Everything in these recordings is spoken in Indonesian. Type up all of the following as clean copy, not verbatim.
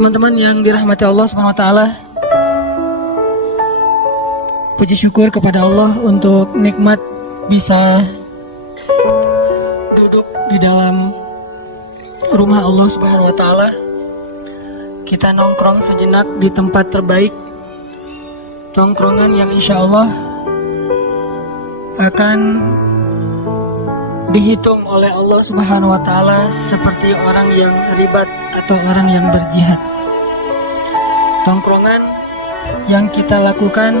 Teman-teman yang dirahmati Allah SWT, puji syukur kepada Allah untuk nikmat bisa duduk di dalam rumah Allah SWT. Kita nongkrong sejenak di tempat terbaik, tongkrongan yang insya Allah akan dihitung oleh Allah Subhanahu wa Ta'ala seperti orang yang ribat atau orang yang berjihad. Tongkrongan yang kita lakukan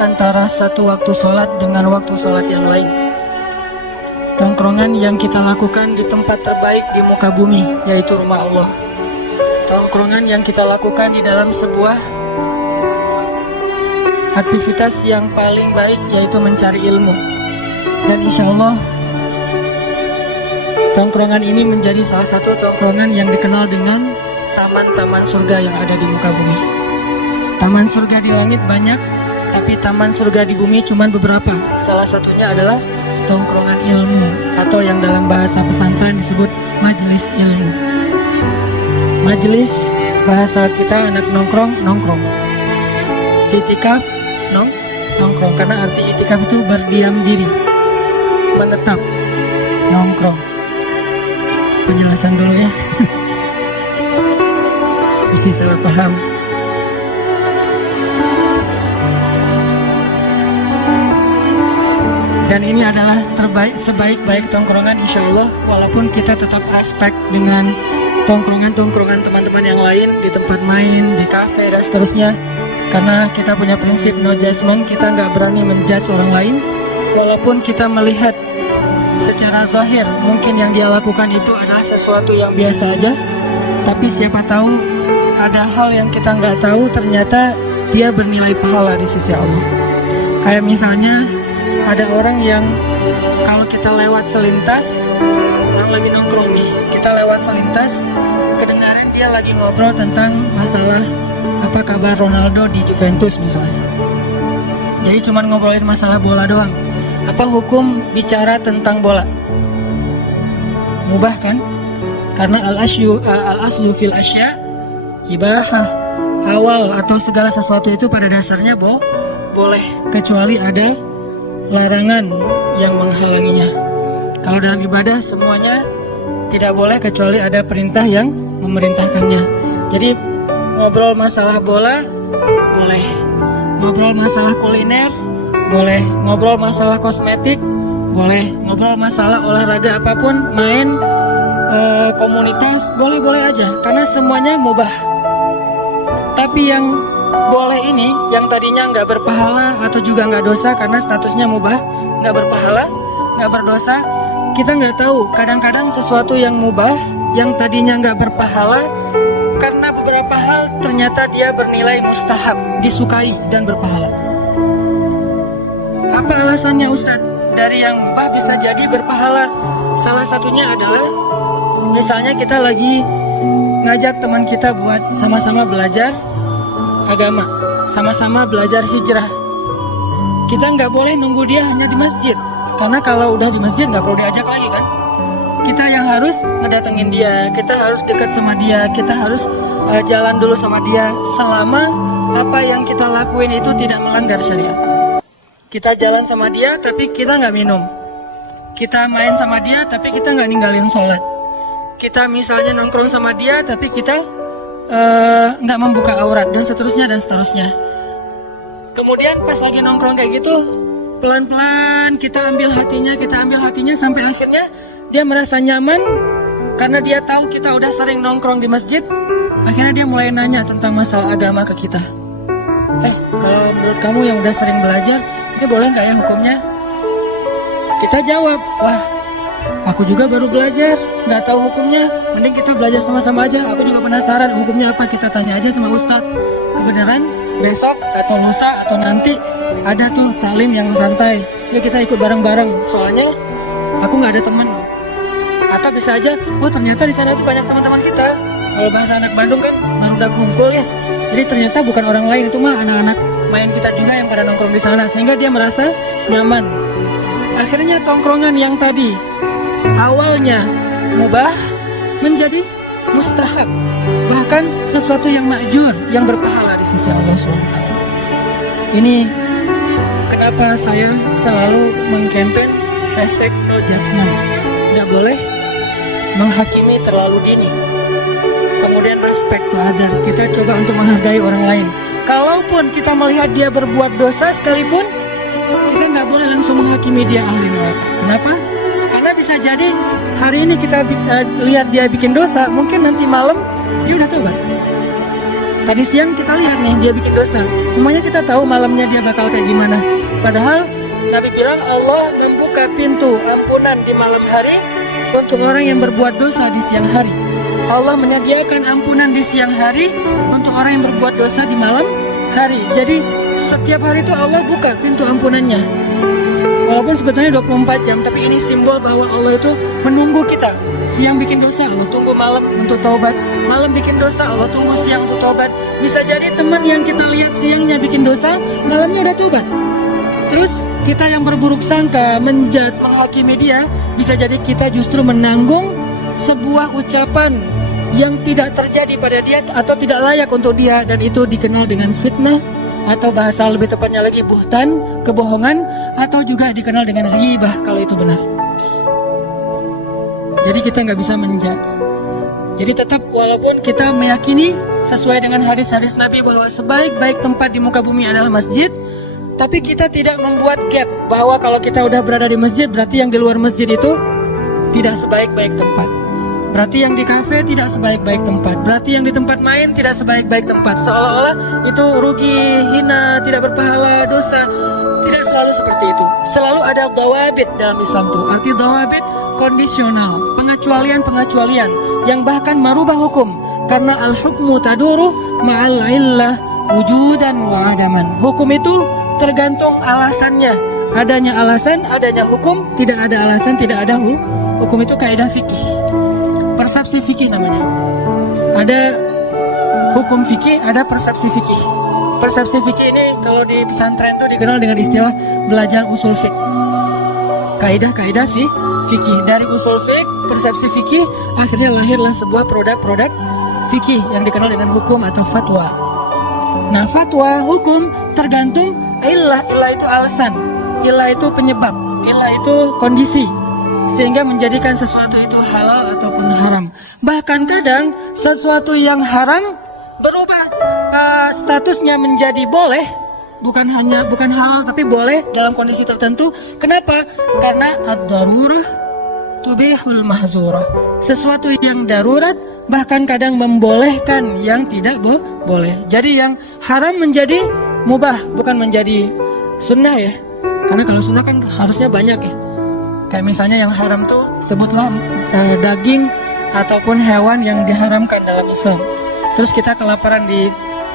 antara satu waktu sholat dengan waktu sholat yang lain. Tongkrongan yang kita lakukan di tempat terbaik di muka bumi, yaitu rumah Allah. Tongkrongan yang kita lakukan di dalam sebuah aktivitas yang paling baik, yaitu mencari ilmu. Dan insya Allah tongkrongan ini menjadi salah satu tongkrongan yang dikenal dengan taman-taman surga yang ada di muka bumi. Taman surga di langit banyak, tapi taman surga di bumi cuma beberapa. Salah satunya adalah tongkrongan ilmu, atau yang dalam bahasa pesantren disebut majelis ilmu. Majelis, bahasa kita anak nongkrong, nongkrong. Itikaf, nongkrong, karena arti itikaf itu berdiam diri, menetap, nongkrong. Penjelasan dulu ya. Bisa salah paham. Dan ini adalah sebaik-baik tongkrongan insya Allah, walaupun kita tetap respect dengan tongkrongan-tongkrongan teman-teman yang lain di tempat main, di kafe dan seterusnya. Karena kita punya prinsip no judgment, kita nggak berani menjudge orang lain, walaupun kita melihat secara zahir mungkin yang dia lakukan itu adalah sesuatu yang biasa aja, tapi siapa tahu ada hal yang kita nggak tahu, ternyata dia bernilai pahala di sisi Allah. Kayak misalnya ada orang yang kalau kita lewat selintas, orang lagi nongkrong nih, kita lewat selintas, kedengaran dia lagi ngobrol tentang masalah apa kabar Ronaldo di Juventus misalnya. Jadi cuma ngobrolin masalah bola doang. Apa hukum bicara tentang bola? Mubah kan? Karena al-aslu fil asya ibahah. Awal atau segala sesuatu itu pada dasarnya boleh, kecuali ada larangan yang menghalanginya. Kalau dalam ibadah semuanya tidak boleh kecuali ada perintah yang memerintahkannya. Jadi ngobrol masalah bola boleh, ngobrol masalah kuliner boleh, ngobrol masalah kosmetik boleh, ngobrol masalah olahraga apapun, main komunitas boleh-boleh aja, karena semuanya mubah. Tapi yang boleh ini, yang tadinya nggak berpahala atau juga nggak dosa karena statusnya mubah, nggak berpahala, nggak berdosa, kita nggak tahu. Kadang-kadang sesuatu yang mubah, yang tadinya nggak berpahala, karena beberapa hal ternyata dia bernilai mustahab, disukai dan berpahala. Apa alasannya Ustadz? Dari yang mubah bisa jadi berpahala. Salah satunya adalah misalnya kita lagi ngajak teman kita buat sama-sama belajar agama, sama-sama belajar hijrah. Kita nggak boleh nunggu dia hanya di masjid, karena kalau udah di masjid nggak perlu diajak lagi kan. Kita yang harus ngedatengin dia, kita harus dekat sama dia, kita harus jalan dulu sama dia, selama apa yang kita lakuin itu tidak melanggar syariat. Kita jalan sama dia tapi kita nggak minum, kita main sama dia tapi kita nggak ninggalin sholat, kita misalnya nongkrong sama dia tapi kita nggak membuka aurat, dan seterusnya dan seterusnya. Kemudian pas lagi nongkrong kayak gitu, pelan-pelan kita ambil hatinya sampai akhirnya dia merasa nyaman karena dia tahu kita udah sering nongkrong di masjid. Akhirnya dia mulai nanya tentang masalah agama ke kita. Kalau menurut kamu yang udah sering belajar, ini boleh nggak ya hukumnya? Kita jawab, wah, aku juga baru belajar, nggak tahu hukumnya. Mending kita belajar sama-sama aja. Aku juga penasaran hukumnya apa. Kita tanya aja sama Ustadz. Kebenaran besok atau lusa atau nanti ada tuh talim yang santai. Ya kita ikut bareng-bareng. Soalnya aku nggak ada teman. Atau bisa aja, oh ternyata di sana tuh banyak teman-teman kita. Kalau bahasa anak Bandung kan baru udah kumpul ya. Jadi ternyata bukan orang lain, itu mah anak-anak main kita juga yang pada nongkrong di sana, sehingga dia merasa nyaman. Akhirnya tongkrongan yang tadi awalnya mubah menjadi mustahab, bahkan sesuatu yang ma'jur, yang berpahala di sisi Allah SWT. Ini kenapa saya selalu mengkampen hashtag no judgment. Tidak boleh menghakimi terlalu dini. Kemudian respect to other, kita coba untuk menghargai orang lain. Kalaupun kita melihat dia berbuat dosa sekalipun, kita nggak boleh langsung menghakimi dia ahli neraka. Kenapa? Karena bisa jadi hari ini kita lihat dia bikin dosa, mungkin nanti malam dia udah tobat. Tadi siang kita lihat nih dia bikin dosa, semuanya kita tahu malamnya dia bakal kayak gimana. Padahal Nabi bilang Allah membuka pintu ampunan di malam hari untuk orang yang berbuat dosa di siang hari. Allah menyediakan ampunan di siang hari untuk orang yang berbuat dosa di malam hari. Jadi setiap hari itu Allah buka pintu ampunannya. Walaupun sebetulnya 24 jam, tapi ini simbol bahwa Allah itu menunggu kita. Siang bikin dosa, Allah tunggu malam untuk taubat. Malam bikin dosa, Allah tunggu siang untuk taubat. Bisa jadi teman yang kita lihat siangnya bikin dosa, malamnya udah taubat. Terus kita yang berburuk sangka, menjudge, menghakimi dia, bisa jadi kita justru menanggung sebuah ucapan yang tidak terjadi pada dia atau tidak layak untuk dia, dan itu dikenal dengan fitnah, atau bahasa lebih tepatnya lagi buhtan, kebohongan, atau juga dikenal dengan ghibah kalau itu benar. Jadi kita nggak bisa menjudge. Jadi tetap walaupun kita meyakini sesuai dengan hadis-hadis Nabi bahwa sebaik-baik tempat di muka bumi adalah masjid, tapi kita tidak membuat gap bahwa kalau kita udah berada di masjid berarti yang di luar masjid itu tidak sebaik-baik tempat. Berarti yang di kafe tidak sebaik-baik tempat. Berarti yang di tempat main tidak sebaik-baik tempat. Seolah-olah itu rugi, hina, tidak berpahala, dosa. Tidak selalu seperti itu. Selalu ada dawabit dalam Islam tuh. Arti dawabit kondisional, pengecualian-pengecualian yang bahkan merubah hukum. Karena al-hukmu taduru ma'al illah wujudan wa adaman. Hukum itu tergantung alasannya. Adanya alasan, adanya hukum. Tidak ada alasan, tidak ada hukum. Itu kaidah fikih. Persepsi fikih namanya. Ada hukum fikih, ada persepsi fikih. Persepsi fikih ini kalau di pesantren itu dikenal dengan istilah belajar usul fikih. Kaidah-kaidah fikih. Dari usul fikih, persepsi fikih, akhirnya lahirlah sebuah produk-produk fikih yang dikenal dengan hukum atau fatwa. Nah, fatwa, hukum tergantung illah. Illah itu alasan, illah itu penyebab, illah itu kondisi, sehingga menjadikan sesuatu itu halal ataupun haram. Bahkan kadang sesuatu yang haram berubah statusnya menjadi boleh, bukan halal tapi boleh dalam kondisi tertentu. Kenapa? Karena ad-darurah tubihul mahzurah. Sesuatu yang darurat bahkan kadang membolehkan yang tidak boleh. Jadi yang haram menjadi mubah, bukan menjadi sunnah ya. Karena kalau sunnah kan harusnya banyak ya. Kayak misalnya yang haram tuh sebutlah daging ataupun hewan yang diharamkan dalam Islam. Terus kita kelaparan di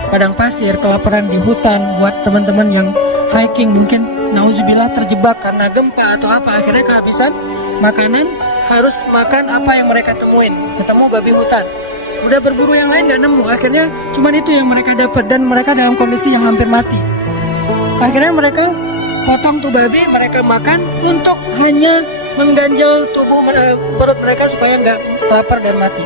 padang pasir, kelaparan di hutan, buat teman-teman yang hiking mungkin nauzubillah terjebak karena gempa atau apa, akhirnya kehabisan makanan, harus makan apa yang mereka temuin. Ketemu babi hutan, udah berburu yang lain gak nemu, akhirnya cuman itu yang mereka dapat, dan mereka dalam kondisi yang hampir mati. Akhirnya mereka potong tuh babi, mereka makan untuk hanya mengganjal tubuh perut mereka supaya nggak lapar dan mati.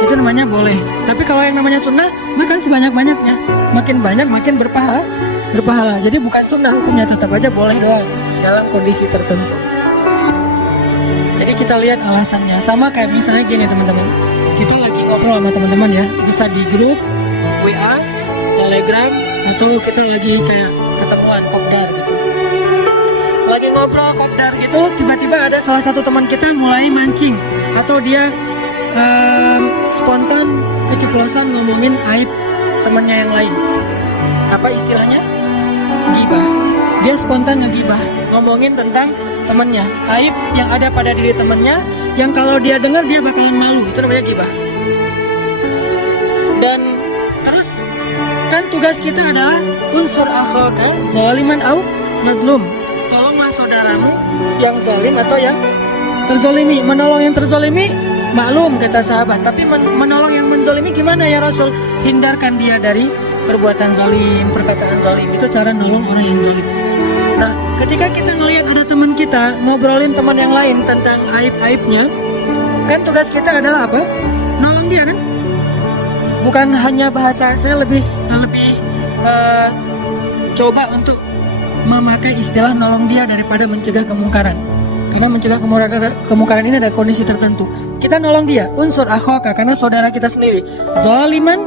Itu namanya boleh. Tapi kalau yang namanya sunnah, makan sebanyak-banyaknya, makin banyak makin berpahala. Jadi bukan sunnah hukumnya, tetap aja boleh doang dalam kondisi tertentu. Jadi kita lihat alasannya. Sama kayak misalnya gini teman-teman, kita lagi ngobrol sama teman-teman ya, bisa di grup WA, Telegram, atau kita lagi kayak ketemuan kopdar gitu. Lagi ngobrol kopdar gitu, tiba-tiba ada salah satu teman kita mulai mancing, atau dia spontan keceplosan ngomongin aib temannya yang lain. Apa istilahnya? Gibah. Dia spontan ngegibah, ngomongin tentang temannya, aib yang ada pada diri temannya, yang kalau dia dengar dia bakalan malu. Itu namanya gibah. Dan terus kan tugas kita adalah unsur akhaka zaliman au mazlum. Tolonglah saudaramu yang zalim atau yang terzolimi. Menolong yang terzolimi maklum kata sahabat, tapi menolong yang menzolimi gimana ya Rasul? Hindarkan dia dari perbuatan zalim, perkataan zalim. Itu cara nolong orang yang zalim. Nah, ketika kita ngelihat ada teman kita ngobrolin teman yang lain tentang aib-aibnya, kan tugas kita adalah apa? Nolong dia kan? bukan hanya bahasa, saya lebih coba untuk memakai istilah nolong dia daripada mencegah kemungkaran. Karena mencegah kemungkaran ini ada kondisi tertentu. Kita nolong dia, unsur akhaka, karena saudara kita sendiri. Zaliman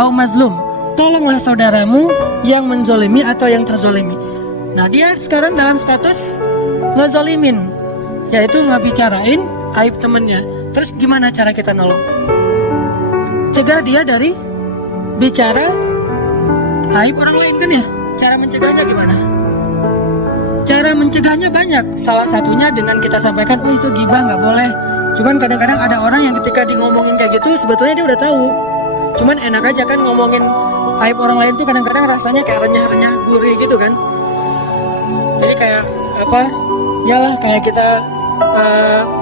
au mazlum, tolonglah saudaramu yang menzolimi atau yang terzolimi. Nah, dia sekarang dalam status ngezolimin, yaitu ngebicarain aib temennya. Terus gimana cara kita nolong? Cegah dia dari bicara aib orang lain kan ya? Cara mencegahnya gimana? Cara mencegahnya banyak. Salah satunya dengan kita sampaikan, oh itu gibah, nggak boleh. Cuman kadang-kadang ada orang yang ketika di ngomongin kayak gitu, sebetulnya dia udah tahu. Cuman enak aja kan ngomongin aib orang lain tuh kadang-kadang rasanya kayak renyah-renyah gurih gitu kan. Jadi kayak apa? Yalah kayak kita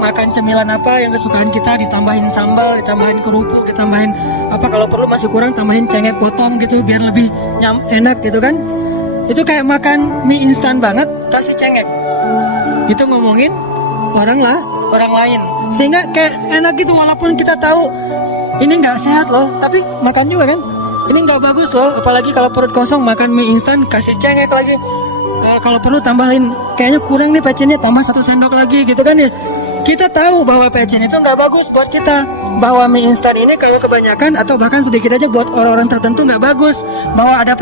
makan cemilan apa yang kesukaan kita, ditambahin sambal, ditambahin kerupuk, ditambahin apa, kalau perlu masih kurang tambahin cengek potong gitu biar lebih enak gitu kan. Itu kayak makan mie instan banget kasih cengek. Itu ngomongin orang lain, sehingga kayak enak gitu walaupun kita tahu ini nggak sehat loh, tapi makan juga kan. Ini nggak bagus loh, apalagi kalau perut kosong makan mie instan kasih cengek lagi. Kalau perlu tambahin, kayaknya kurang nih pecinnya, tambah 1 sendok lagi gitu kan ya. Kita tahu bahwa pecin itu nggak bagus buat kita, bahwa mie instan ini kalau kebanyakan atau bahkan sedikit aja buat orang-orang tertentu nggak bagus, bahwa ada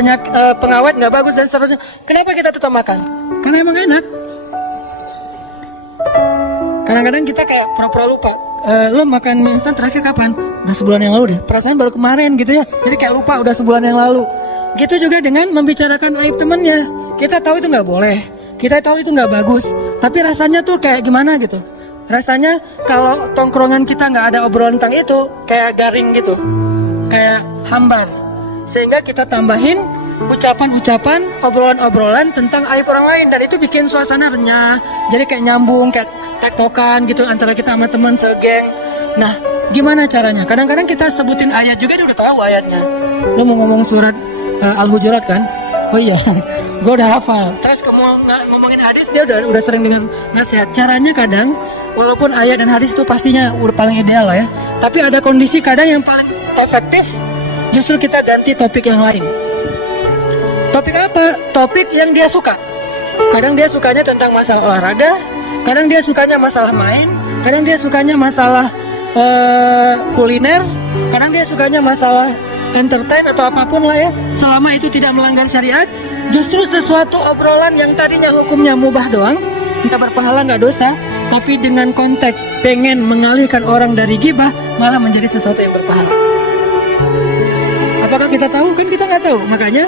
pengawet nggak bagus dan seterusnya. Kenapa kita tetap makan? Karena emang enak. Kadang-kadang kita kayak pura-pura lupa. Lo makan mie instan terakhir kapan? Udah sebulan yang lalu deh. Perasaan baru kemarin gitu ya. Jadi kayak lupa udah sebulan yang lalu. Gitu juga dengan membicarakan aib temannya. Kita tahu itu nggak boleh, kita tahu itu nggak bagus, tapi rasanya tuh kayak gimana gitu. Rasanya kalau tongkrongan kita nggak ada obrolan tentang itu, kayak garing gitu, kayak hambar. Sehingga kita tambahin ucapan-ucapan, obrolan-obrolan tentang aib orang lain, dan itu bikin suasana renyah. Jadi kayak nyambung, kayak tektokan gitu antara kita sama teman segeng. Nah, gimana caranya? Kadang-kadang kita sebutin ayat juga, dia udah tahu ayatnya. Lo mau ngomong surat Al-Hujurat kan? Oh iya, gue udah hafal. Terus ngomongin hadis, dia udah sering dengar nasihat. Caranya kadang, walaupun ayat dan hadis itu pastinya udah paling ideal lah ya, tapi ada kondisi kadang yang paling efektif, justru kita ganti topik yang lain. Topik apa? Topik yang dia suka. Kadang dia sukanya tentang masalah olahraga, kadang dia sukanya masalah main, kadang dia sukanya masalah kuliner, kadang dia sukanya masalah entertain atau apapun lah ya, selama itu tidak melanggar syariat. Justru sesuatu obrolan yang tadinya hukumnya mubah doang, nggak berpahala, nggak dosa, tapi dengan konteks pengen mengalihkan orang dari gibah, malah menjadi sesuatu yang berpahala. Apakah kita tahu? Kan kita nggak tahu. Makanya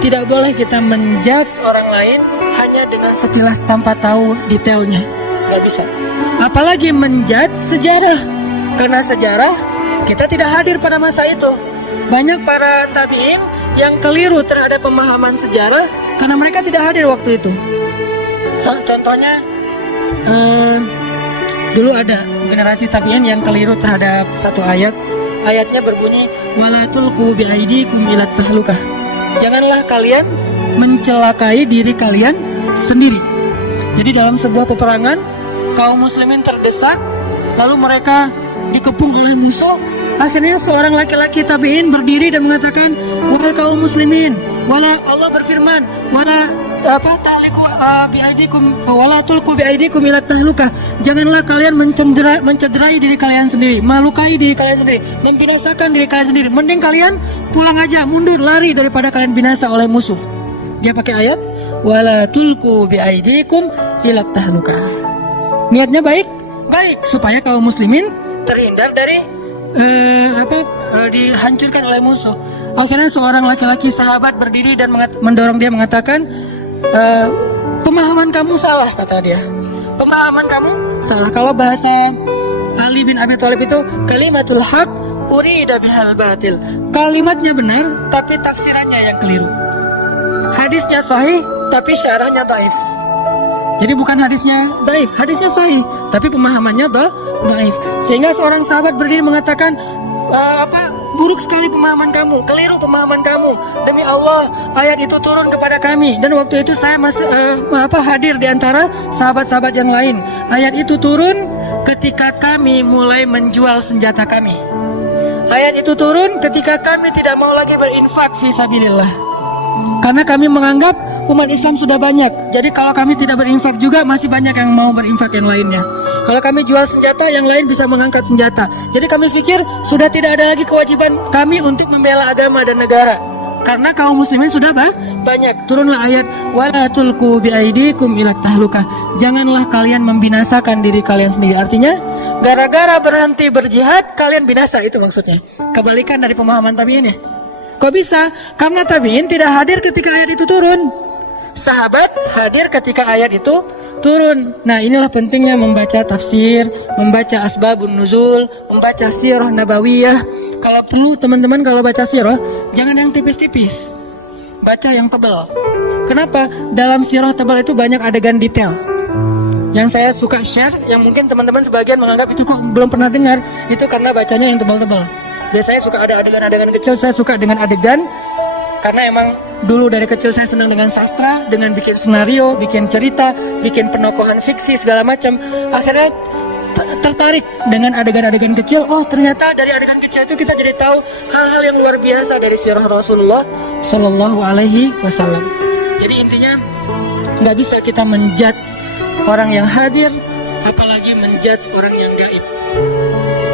tidak boleh kita menjudge orang lain hanya dengan sekilas tanpa tahu detailnya, nggak bisa. Apalagi menjudge sejarah, karena sejarah kita tidak hadir pada masa itu. Banyak para tabi'in yang keliru terhadap pemahaman sejarah karena mereka tidak hadir waktu itu. Contohnya dulu ada generasi tabi'in yang keliru terhadap satu ayat. Ayatnya berbunyi, wala tulqu bi'aidikum ila tahlukah. Janganlah kalian mencelakai diri kalian sendiri. Jadi dalam sebuah peperangan, kaum muslimin terdesak, lalu mereka dikepung oleh musuh. Akhirnya seorang laki-laki tabi'in berdiri dan mengatakan, wahai kaum muslimin, Allah berfirman, tahliku biaidikum wala tulqu biaidikum ila tahlukah. Janganlah kalian mencederai diri kalian sendiri, melukai diri kalian sendiri, membinasakan diri kalian sendiri. Mending kalian pulang aja, mundur, lari daripada kalian binasa oleh musuh. Dia pakai ayat wala tulqu biaidikum ila tahlukah. Niatnya baik supaya kaum muslimin terhindar dari dihancurkan oleh musuh. Akhirnya seorang laki-laki sahabat berdiri dan mendorong dia, mengatakan, pemahaman kamu salah, kata dia. Pemahaman kamu salah. Kalau bahasa Ali bin Abi Thalib itu kalimatul haq urida bihal batil. Kalimatnya benar tapi tafsirannya yang keliru. Hadisnya sahih tapi syarahnya dhaif. Jadi bukan hadisnya dhaif, hadisnya sahih, tapi pemahamannya dhaif. Sehingga seorang sahabat berdiri mengatakan, buruk sekali pemahaman kamu, keliru pemahaman kamu. Demi Allah, ayat itu turun kepada kami. Dan waktu itu saya masih hadir di antara sahabat-sahabat yang lain. Ayat itu turun ketika kami mulai menjual senjata kami. Ayat itu turun ketika kami tidak mau lagi berinfak fisabilillah. Karena kami menganggap umat Islam sudah banyak. Jadi kalau kami tidak berinfak juga, masih banyak yang mau berinfak yang lainnya. Kalau kami jual senjata, yang lain bisa mengangkat senjata. Jadi kami pikir sudah tidak ada lagi kewajiban kami untuk membela agama dan negara. Karena kaum muslimin sudah banyak. Turunlah ayat wala tulqu biaidikum ila tahlukah. Janganlah kalian membinasakan diri kalian sendiri. Artinya gara-gara berhenti berjihad kalian binasa, itu maksudnya. Kebalikan dari pemahaman tabi'in ya. Kok bisa? Karena tabi'in tidak hadir ketika ayat itu turun. Sahabat hadir ketika ayat itu turun. Nah, inilah pentingnya membaca tafsir, membaca asbabun nuzul, membaca sirah nabawiyah. Kalau perlu teman-teman kalau baca sirah, jangan yang tipis-tipis. Baca yang tebal. Kenapa? Dalam sirah tebal itu banyak adegan detail. Yang saya suka share, yang mungkin teman-teman sebagian menganggap itu kok belum pernah dengar, itu karena bacanya yang tebal-tebal. Biasanya suka ada adegan-adegan kecil, saya suka dengan adegan karena emang dulu dari kecil saya senang dengan sastra, dengan bikin skenario, bikin cerita, bikin penokohan fiksi segala macam. Akhirnya tertarik dengan adegan-adegan kecil. Oh, ternyata dari adegan kecil itu kita jadi tahu hal-hal yang luar biasa dari sirah Rasulullah Shallallahu Alaihi Wasallam. Jadi intinya nggak bisa kita menjudge orang yang hadir, apalagi menjudge orang yang gaib.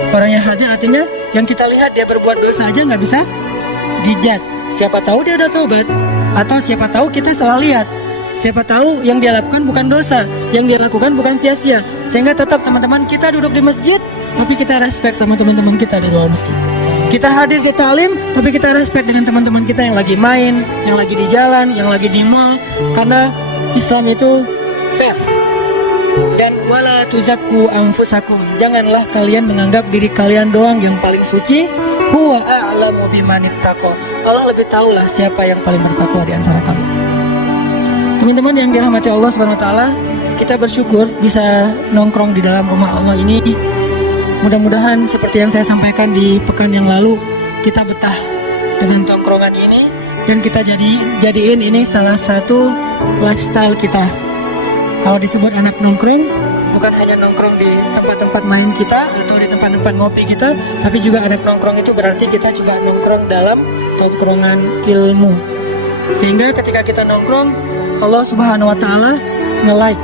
Orang yang hadir artinya yang kita lihat dia berbuat dosa aja nggak bisa dijudge. Siapa tahu dia udah tobat, atau siapa tahu kita salah lihat. Siapa tahu yang dia lakukan bukan dosa, yang dia lakukan bukan sia-sia. Sehingga tetap teman-teman kita duduk di masjid, tapi kita respect sama teman-teman kita di luar masjid. Kita hadir di ta'lim, tapi kita respect dengan teman-teman kita yang lagi main, yang lagi di jalan, yang lagi di mall. Karena Islam itu fair. Dan wala tuzakku anfusakum. Janganlah kalian menganggap diri kalian doang yang paling suci. Huwa a'lamu bimanittaqo. Allah lebih tahulah siapa yang paling bertakwa di antara kalian. Teman-teman yang dirahmati Allah Subhanahu wa taala, kita bersyukur bisa nongkrong di dalam rumah Allah ini. Mudah-mudahan seperti yang saya sampaikan di pekan yang lalu, kita betah dengan tongkrongan ini dan kita jadiin ini salah satu lifestyle kita. Kalau disebut anak nongkrong, bukan hanya nongkrong di tempat-tempat main kita atau di tempat-tempat ngopi kita, tapi juga anak nongkrong itu berarti kita juga nongkrong dalam tongkrongan ilmu. Sehingga ketika kita nongkrong, Allah Subhanahu wa taala nge-like.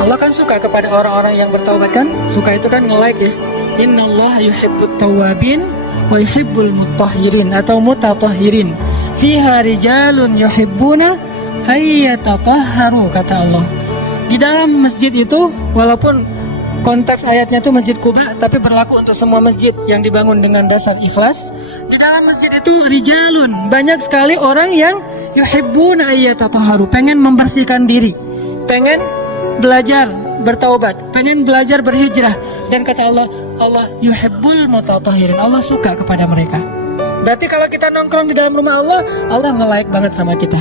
Allah kan suka kepada orang-orang yang bertaubat kan? Suka itu kan nge-like ya. Innallaha yuhibbut tawwabin wa yuhibbul mutahhirin atau mutatahhirin. Fiha rijalun yuhibbuna hayyatatahharu, kata Allah. Di dalam masjid itu, walaupun konteks ayatnya itu Masjid Quba, tapi berlaku untuk semua masjid yang dibangun dengan dasar ikhlas. Di dalam masjid itu rijalun, banyak sekali orang yang yuhibbuna ayyatatahharu, pengen membersihkan diri, pengen belajar bertaubat, pengen belajar berhijrah. Dan kata Allah, Allah yuhibbul mutatahhirin, Allah suka kepada mereka. Berarti kalau kita nongkrong di dalam rumah Allah, Allah nge-like banget sama kita.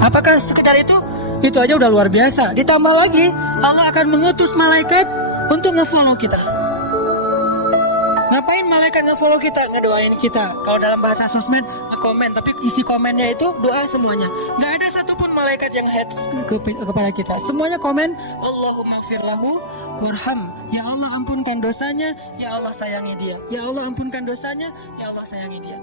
Apakah sekedar itu? Itu aja udah luar biasa. Ditambah lagi, Allah akan mengutus malaikat untuk nge-follow kita. Ngapain malaikat nge-follow kita? Ngedoain kita. Kalau dalam bahasa sosmed, nge-komen. Tapi isi komennya itu doa semuanya. Gak ada satupun malaikat yang hate kepada kita. Semuanya komen, Allahumma gfir lahu warham. Ya Allah ampunkan dosanya, ya Allah sayangi dia. Ya Allah ampunkan dosanya, ya Allah sayangi dia.